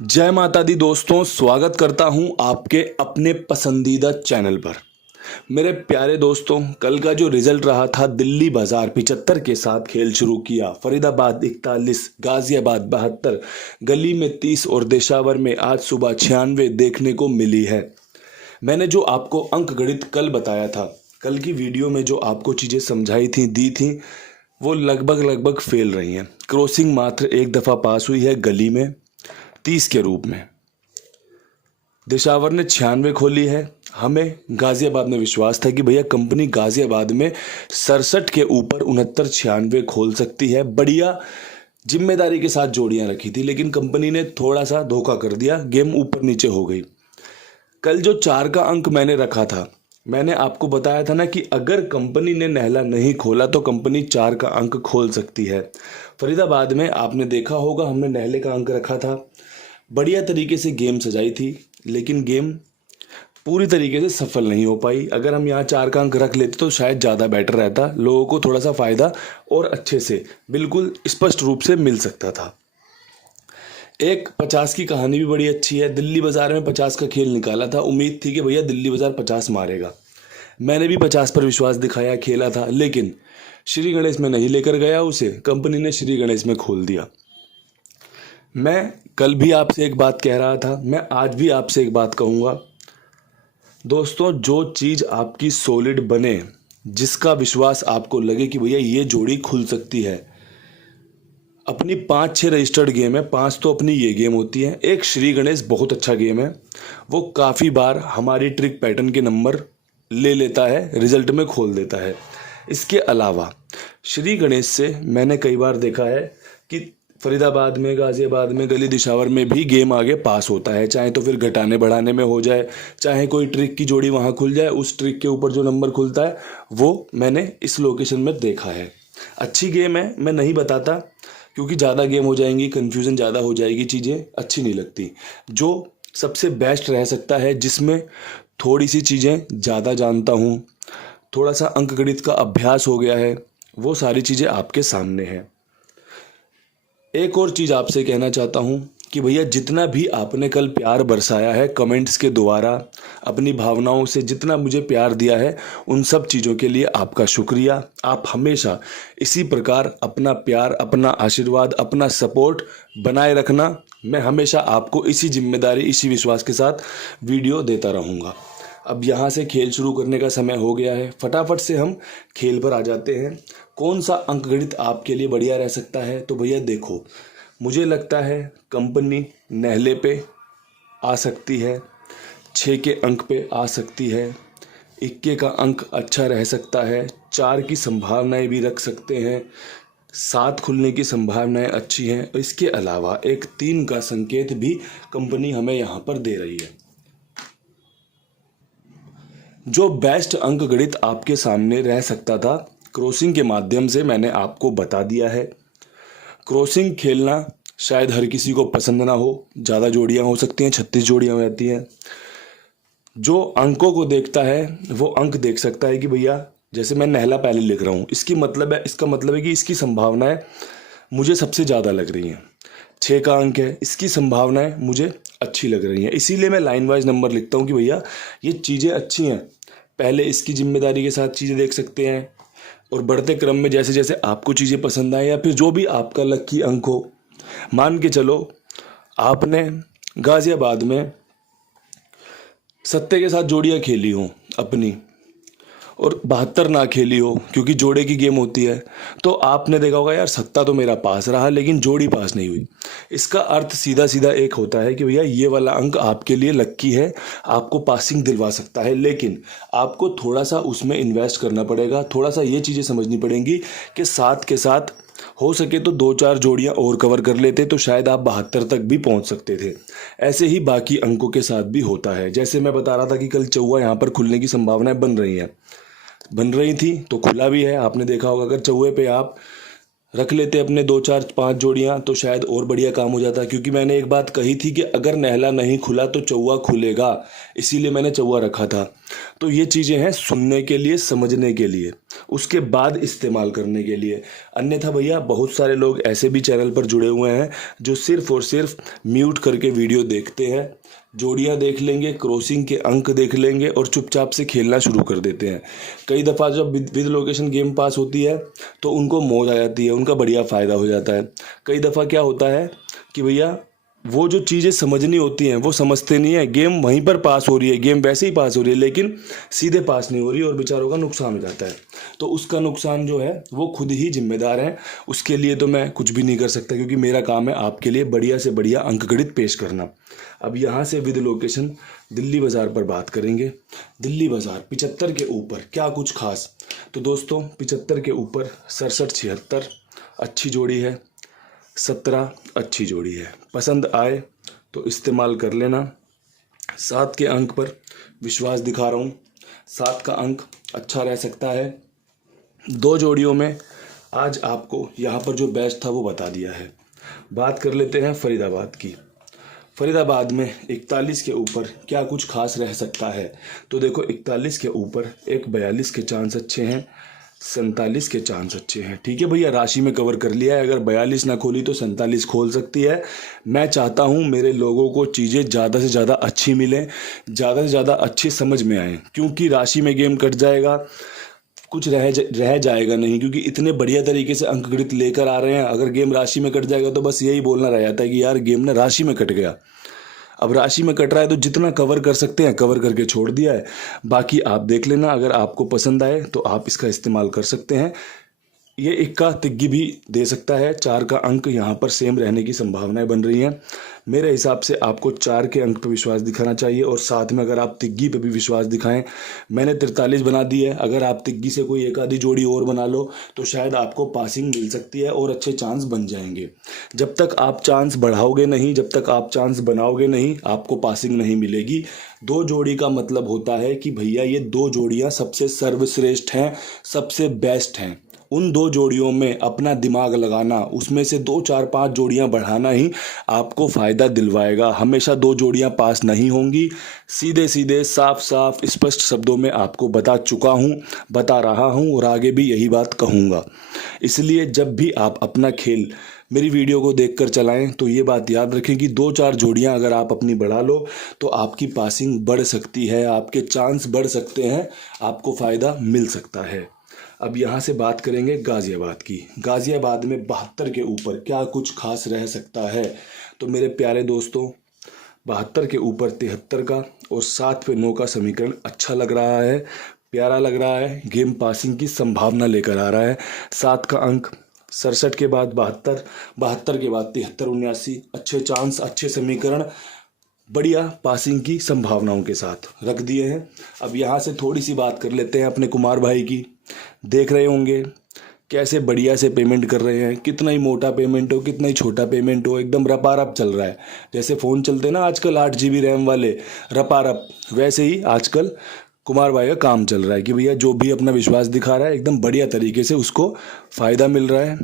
जय माता दी दोस्तों, स्वागत करता हूं आपके अपने पसंदीदा चैनल पर। मेरे प्यारे दोस्तों, कल का जो रिजल्ट रहा था, दिल्ली बाजार 75 के साथ खेल शुरू किया, फरीदाबाद 41, गाजियाबाद 72, गली में 30 और देशावर में आज सुबह 96 देखने को मिली है। मैंने जो आपको अंक गणित कल बताया था, कल की वीडियो में जो आपको चीज़ें समझाई थी, दी थी, वो लगभग फेल रही हैं। क्रॉसिंग मात्र एक दफ़ा पास हुई है गली में 30 के रूप में। देशावर ने 96 खोली है। हमें गाजियाबाद में विश्वास था कि भैया कंपनी गाजियाबाद में 67 के ऊपर 69 96 खोल सकती है। बढ़िया जिम्मेदारी के साथ जोड़ियां रखी थी, लेकिन कंपनी ने थोड़ा सा धोखा कर दिया, गेम ऊपर नीचे हो गई। कल जो 4 का अंक मैंने रखा था, मैंने आपको बताया था ना कि अगर कंपनी ने नहला नहीं खोला तो कंपनी 4 का अंक खोल सकती है। फरीदाबाद में आपने देखा होगा, हमने नहले का अंक रखा था, बढ़िया तरीके से गेम सजाई थी, लेकिन गेम पूरी तरीके से सफल नहीं हो पाई। अगर हम यहाँ 4 का अंक रख लेते तो शायद ज़्यादा बेटर रहता, लोगों को थोड़ा सा फ़ायदा और अच्छे से बिल्कुल स्पष्ट रूप से मिल सकता था। एक 50 की कहानी भी बड़ी अच्छी है। दिल्ली बाजार में 50 का खेल निकाला था, उम्मीद थी कि भैया दिल्ली बाजार 50 मारेगा। मैंने भी 50 पर विश्वास दिखाया, खेला था, लेकिन श्री गणेश में नहीं लेकर गया उसे, कंपनी ने श्री गणेश में खोल दिया। मैं कल भी आपसे एक बात कह रहा था, मैं आज भी आपसे एक बात कहूँगा दोस्तों, जो चीज़ आपकी सॉलिड बने, जिसका विश्वास आपको लगे कि भैया ये जोड़ी खुल सकती है। अपनी 5-6 रजिस्टर्ड गेम है, 5 तो अपनी ये गेम होती है। एक श्री गणेश बहुत अच्छा गेम है, वो काफ़ी बार हमारी ट्रिक पैटर्न के नंबर ले लेता है, रिजल्ट में खोल देता है। इसके अलावा श्री गणेश से मैंने कई बार देखा है कि फरीदाबाद में, गाजियाबाद में, गली दिशावर में भी गेम आगे पास होता है, चाहे तो फिर घटाने बढ़ाने में हो जाए, चाहे कोई ट्रिक की जोड़ी वहाँ खुल जाए, उस ट्रिक के ऊपर जो नंबर खुलता है वो मैंने इस लोकेशन में देखा है। अच्छी गेम है, मैं नहीं बताता क्योंकि ज़्यादा गेम हो जाएंगी, कन्फ्यूज़न ज़्यादा हो जाएगी, चीज़ें अच्छी नहीं लगती। जो सबसे बेस्ट रह सकता है, जिसमें थोड़ी सी चीज़ें ज़्यादा जानता हूँ, थोड़ा सा अंकगणित का अभ्यास हो गया है, वो सारी चीज़ें आपके सामने हैं। एक और चीज़ आपसे कहना चाहता हूँ कि भैया जितना भी आपने कल प्यार बरसाया है कमेंट्स के द्वारा, अपनी भावनाओं से जितना मुझे प्यार दिया है, उन सब चीज़ों के लिए आपका शुक्रिया। आप हमेशा इसी प्रकार अपना प्यार, अपना आशीर्वाद, अपना सपोर्ट बनाए रखना। मैं हमेशा आपको इसी जिम्मेदारी, इसी विश्वास के साथ वीडियो देता रहूँगा। अब यहाँ से खेल शुरू करने का समय हो गया है, फटाफट से हम खेल पर आ जाते हैं। कौन सा अंकगणित आपके लिए बढ़िया रह सकता है? तो भैया देखो, मुझे लगता है कंपनी नहले पे आ सकती है, 6 के अंक पे आ सकती है, 21 का अंक अच्छा रह सकता है, 4 की संभावनाएं भी रख सकते हैं, 7 खुलने की संभावनाएं अच्छी हैं। इसके अलावा एक 3 का संकेत भी कंपनी हमें यहाँ पर दे रही है। जो बेस्ट अंकगणित आपके सामने रह सकता था, क्रॉसिंग के माध्यम से मैंने आपको बता दिया है। क्रॉसिंग खेलना शायद हर किसी को पसंद ना हो, ज़्यादा जोड़ियां हो सकती हैं, 36 जोड़ियां हो जाती हैं। जो अंकों को देखता है वो अंक देख सकता है कि भैया जैसे मैं नहला पहले लिख रहा हूँ, इसका मतलब है कि इसकी संभावनाएं मुझे सबसे ज़्यादा लग रही हैं। 6 का अंक है, इसकी संभावनाएं मुझे अच्छी लग रही हैं, इसीलिए मैं लाइन वाइज नंबर लिखता हूँ कि भैया ये चीज़ें अच्छी हैं। पहले इसकी जिम्मेदारी के साथ चीज़ें देख सकते हैं, और बढ़ते क्रम में जैसे जैसे आपको चीज़ें पसंद आए या फिर जो भी आपका लकी अंक हो, मान के चलो आपने गाजियाबाद में 70 के साथ जोड़ियाँ खेली हो अपनी और 72 ना खेली हो, क्योंकि जोड़े की गेम होती है, तो आपने देखा होगा यार 70 तो मेरा पास रहा लेकिन जोड़ी पास नहीं हुई। इसका अर्थ सीधा सीधा एक होता है कि भैया ये वाला अंक आपके लिए लक्की है, आपको पासिंग दिलवा सकता है, लेकिन आपको थोड़ा सा उसमें इन्वेस्ट करना पड़ेगा। थोड़ा सा ये चीज़ें समझनी पड़ेंगी कि 7 के साथ हो सके तो 2-4 जोड़ियां और कवर कर लेते तो शायद आप 72 तक भी पहुंच सकते थे। ऐसे ही बाकी अंकों के साथ भी होता है। जैसे मैं बता रहा था कि कल चौवा यहाँ पर खुलने की संभावनाएं बन रही थी, तो खुला भी है, आपने देखा होगा। अगर चौवे पे आप रख लेते अपने 2-4-5 जोड़ियां तो शायद और बढ़िया काम हो जाता, क्योंकि मैंने एक बात कही थी कि अगर नहला नहीं खुला तो चौवा खुलेगा, इसीलिए मैंने चौवा रखा था। तो ये चीज़ें हैं सुनने के लिए, समझने के लिए। उसके बाद इस्तेमाल करने के लिए। अन्यथा भैया बहुत सारे लोग ऐसे भी चैनल पर जुड़े हुए हैं जो सिर्फ और सिर्फ म्यूट करके वीडियो देखते हैं, जोड़ियाँ देख लेंगे, क्रॉसिंग के अंक देख लेंगे और चुपचाप से खेलना शुरू कर देते हैं। कई दफ़ा जब विद लोकेशन गेम पास होती है तो उनको मौज आ जाती है, उनका बढ़िया फ़ायदा हो जाता है। कई दफ़ा क्या होता है कि भैया वो जो चीज़ें समझनी होती हैं वो समझते नहीं है, गेम वहीं पर पास हो रही है, गेम वैसे ही पास हो रही है लेकिन सीधे पास नहीं हो रही और बेचारों का नुकसान हो जाता है। तो उसका नुकसान जो है वो खुद ही जिम्मेदार है, उसके लिए तो मैं कुछ भी नहीं कर सकता क्योंकि मेरा काम है आपके लिए बढ़िया से बढ़िया अंकगणित पेश करना। अब यहाँ से विद लोकेशन दिल्ली बाज़ार पर बात करेंगे। दिल्ली बाज़ार 75 के ऊपर क्या कुछ खास? तो दोस्तों 75 के ऊपर 67-76 अच्छी जोड़ी है, 17 अच्छी जोड़ी है। पसंद आए तो इस्तेमाल कर लेना। 7 के अंक पर विश्वास दिखा रहा हूँ, 7 का अंक अच्छा रह सकता है। 2 जोड़ियों में आज आपको यहाँ पर जो बेस्ट था वो बता दिया है। बात कर लेते हैं फरीदाबाद की। फरीदाबाद में 41 के ऊपर क्या कुछ खास रह सकता है? तो देखो 41 के ऊपर एक 42 के चांस अच्छे हैं, 47 के चांस अच्छे हैं। ठीक है भैया, राशि में कवर कर लिया है। अगर 42 ना खोली तो 47 खोल सकती है। मैं चाहता हूँ मेरे लोगों को चीज़ें ज़्यादा से ज़्यादा अच्छी मिलें, ज़्यादा से ज़्यादा अच्छी समझ में आएँ, क्योंकि राशि में गेम कट जाएगा, कुछ रह जाएगा नहीं, क्योंकि इतने बढ़िया तरीके से अंकगणित लेकर आ रहे हैं। अगर गेम राशि में कट जाएगा तो बस यही बोलना रह जाता है कि यार गेम ना राशि में कट गया। अब राशि में कट रहा है तो जितना कवर कर सकते हैं कवर करके छोड़ दिया है, बाकी आप देख लेना। अगर आपको पसंद आए तो आप इसका इस्तेमाल कर सकते हैं। ये इक्का तिग्गी भी दे सकता है। 4 का अंक यहाँ पर सेम रहने की संभावनाएं बन रही हैं। मेरे हिसाब से आपको 4 के अंक पर विश्वास दिखाना चाहिए और साथ में अगर आप तिग्गी पे भी विश्वास दिखाएं। मैंने 43 बना दी है, अगर आप तिग्गी से कोई एक आधी जोड़ी और बना लो तो शायद आपको पासिंग मिल सकती है और अच्छे चांस बन जाएंगे। जब तक आप चांस बढ़ाओगे नहीं, जब तक आप चांस बनाओगे नहीं, आपको पासिंग नहीं मिलेगी। 2 जोड़ी का मतलब होता है कि भैया ये 2 जोड़ियाँ सबसे सर्वश्रेष्ठ हैं, सबसे बेस्ट हैं। उन 2 जोड़ियों में अपना दिमाग लगाना, उसमें से 2, 4, 5 जोड़ियां बढ़ाना ही आपको फ़ायदा दिलवाएगा। हमेशा 2 जोड़ियां पास नहीं होंगी। सीधे सीधे साफ साफ स्पष्ट शब्दों में आपको बता चुका हूं, बता रहा हूं और आगे भी यही बात कहूँगा। इसलिए जब भी आप अपना खेल मेरी वीडियो को देखकर चलाएं तो ये बात याद रखें कि 2-4 जोड़ियां अगर आप अपनी बढ़ा लो तो आपकी पासिंग बढ़ सकती है, आपके चांस बढ़ सकते हैं, आपको फ़ायदा मिल सकता है। अब यहाँ से बात करेंगे गाज़ियाबाद की। गाज़ियाबाद में 72 के ऊपर क्या कुछ खास रह सकता है? तो मेरे प्यारे दोस्तों 72 के ऊपर 73 का और 7 पे 9 का समीकरण अच्छा लग रहा है, प्यारा लग रहा है, गेम पासिंग की संभावना लेकर आ रहा है। 7 का अंक 67 के बाद 72, 72 के बाद 73, 79 अच्छे चांस, अच्छे समीकरण, बढ़िया पासिंग की संभावनाओं के साथ रख दिए हैं। अब यहाँ से थोड़ी सी बात कर लेते हैं अपने कुमार भाई की। देख रहे होंगे कैसे बढ़िया से पेमेंट कर रहे हैं, कितना ही मोटा पेमेंट हो, कितना ही छोटा पेमेंट हो, एकदम रपारप चल रहा है। जैसे फ़ोन चलते हैं ना आजकल 8 GB रैम वाले रपारप, वैसे ही आजकल कुमार भाई का काम चल रहा है कि भैया जो भी अपना विश्वास दिखा रहा है एकदम बढ़िया तरीके से उसको फ़ायदा मिल रहा है,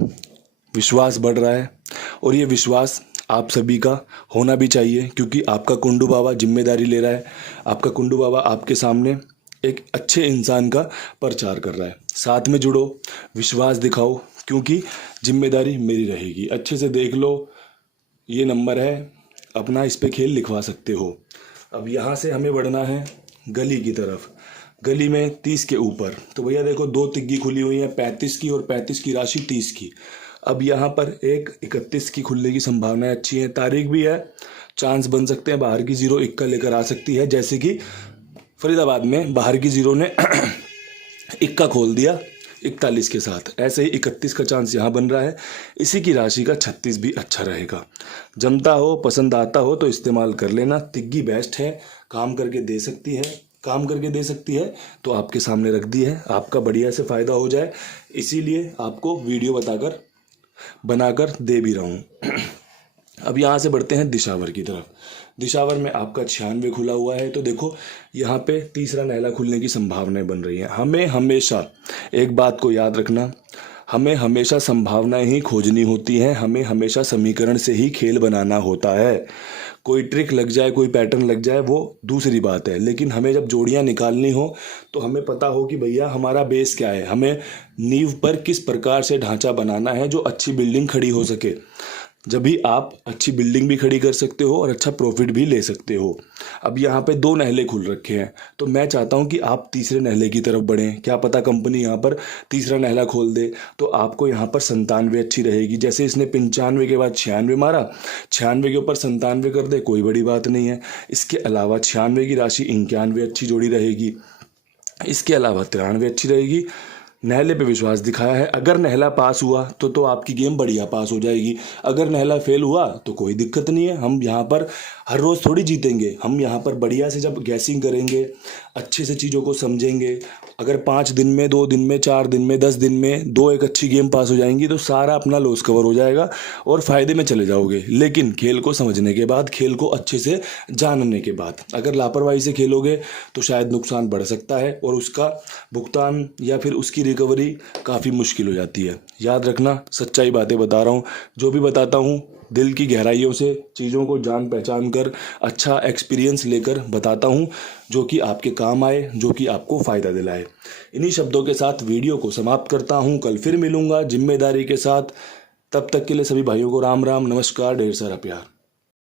विश्वास बढ़ रहा है। और ये विश्वास आप सभी का होना भी चाहिए, क्योंकि आपका कुंडू बाबा जिम्मेदारी ले रहा है। आपका कुंडू बाबा आपके सामने एक अच्छे इंसान का प्रचार कर रहा है। साथ में जुड़ो, विश्वास दिखाओ, क्योंकि जिम्मेदारी मेरी रहेगी। अच्छे से देख लो, ये नंबर है, अपना इस पे खेल लिखवा सकते हो। अब यहाँ से हमें बढ़ना है गली की तरफ। गली में 30 के ऊपर तो भैया देखो 2 तिग्गी खुली हुई है, 35 की और 35 की राशि 30 की। अब यहाँ पर एक 31 की खुलने की संभावनाएं अच्छी हैं, तारीख भी है, चांस बन सकते हैं, बाहर की 0 इक्का लेकर आ सकती है। जैसे कि फरीदाबाद में बाहर की 0 ने इक्का खोल दिया 41 के साथ, ऐसे ही 31 का चांस यहाँ बन रहा है। इसी की राशि का 36 भी अच्छा रहेगा। जमता हो, पसंद आता हो तो इस्तेमाल कर लेना। तिग्गी बेस्ट है, काम करके दे सकती है, काम करके दे सकती है, तो आपके सामने रख दी है, आपका बढ़िया से फ़ायदा हो जाए, इसीलिए आपको वीडियो बनाकर दे भी रहा हूँ। अब यहाँ से बढ़ते हैं दिशावर की तरफ। दिशावर में आपका 96 खुला हुआ है, तो देखो यहाँ पे तीसरा नैला खुलने की संभावनाएं बन रही हैं। हमें हमेशा एक बात को याद रखना, हमें हमेशा संभावनाएं ही खोजनी होती हैं, हमें हमेशा समीकरण से ही खेल बनाना होता है। कोई ट्रिक लग जाए, कोई पैटर्न लग जाए वो दूसरी बात है, लेकिन हमें जब जोड़ियां निकालनी हो तो हमें पता हो कि भैया हमारा बेस क्या है, हमें नींव पर किस प्रकार से ढांचा बनाना है जो अच्छी बिल्डिंग खड़ी हो सके। जब भी आप अच्छी बिल्डिंग भी खड़ी कर सकते हो और अच्छा प्रॉफिट भी ले सकते हो। अब यहाँ पे 2 नहले खुल रखे हैं, तो मैं चाहता हूँ कि आप तीसरे नहले की तरफ बढ़ें। क्या पता कंपनी यहाँ पर तीसरा नहला खोल दे तो आपको यहाँ पर 97 अच्छी रहेगी। जैसे इसने 95 के बाद 96 मारा, 96 के ऊपर 97 कर दे, कोई बड़ी बात नहीं है। इसके अलावा 96 की राशि 91 अच्छी जोड़ी रहेगी। इसके अलावा 93 अच्छी रहेगी। नहले पे विश्वास दिखाया है, अगर नहला पास हुआ तो आपकी गेम बढ़िया पास हो जाएगी। अगर नहला फेल हुआ तो कोई दिक्कत नहीं है, हम यहाँ पर हर रोज़ थोड़ी जीतेंगे। हम यहाँ पर बढ़िया से जब गैसिंग करेंगे, अच्छे से चीज़ों को समझेंगे, अगर 5 दिन में, 2 दिन में, 4 दिन में, 10 दिन में 2 एक अच्छी गेम पास हो जाएंगी तो सारा अपना लॉस कवर हो जाएगा और फ़ायदे में चले जाओगे। लेकिन खेल को समझने के बाद, खेल को अच्छे से जानने के बाद, अगर लापरवाही से खेलोगे तो शायद नुकसान बढ़ सकता है और उसका भुगतान या फिर उसकी रिकवरी काफ़ी मुश्किल हो जाती है। याद रखना, सच्चाई बातें बता रहा हूँ, जो भी बताता हूँ दिल की गहराइयों से चीज़ों को जान पहचान कर, अच्छा एक्सपीरियंस लेकर बताता हूँ, जो कि आपके काम आए, जो कि आपको फ़ायदा दिलाए। इन्हीं शब्दों के साथ वीडियो को समाप्त करता हूँ। कल फिर मिलूँगा जिम्मेदारी के साथ। तब तक के लिए सभी भाइयों को राम राम, नमस्कार, ढेर सारा प्यार।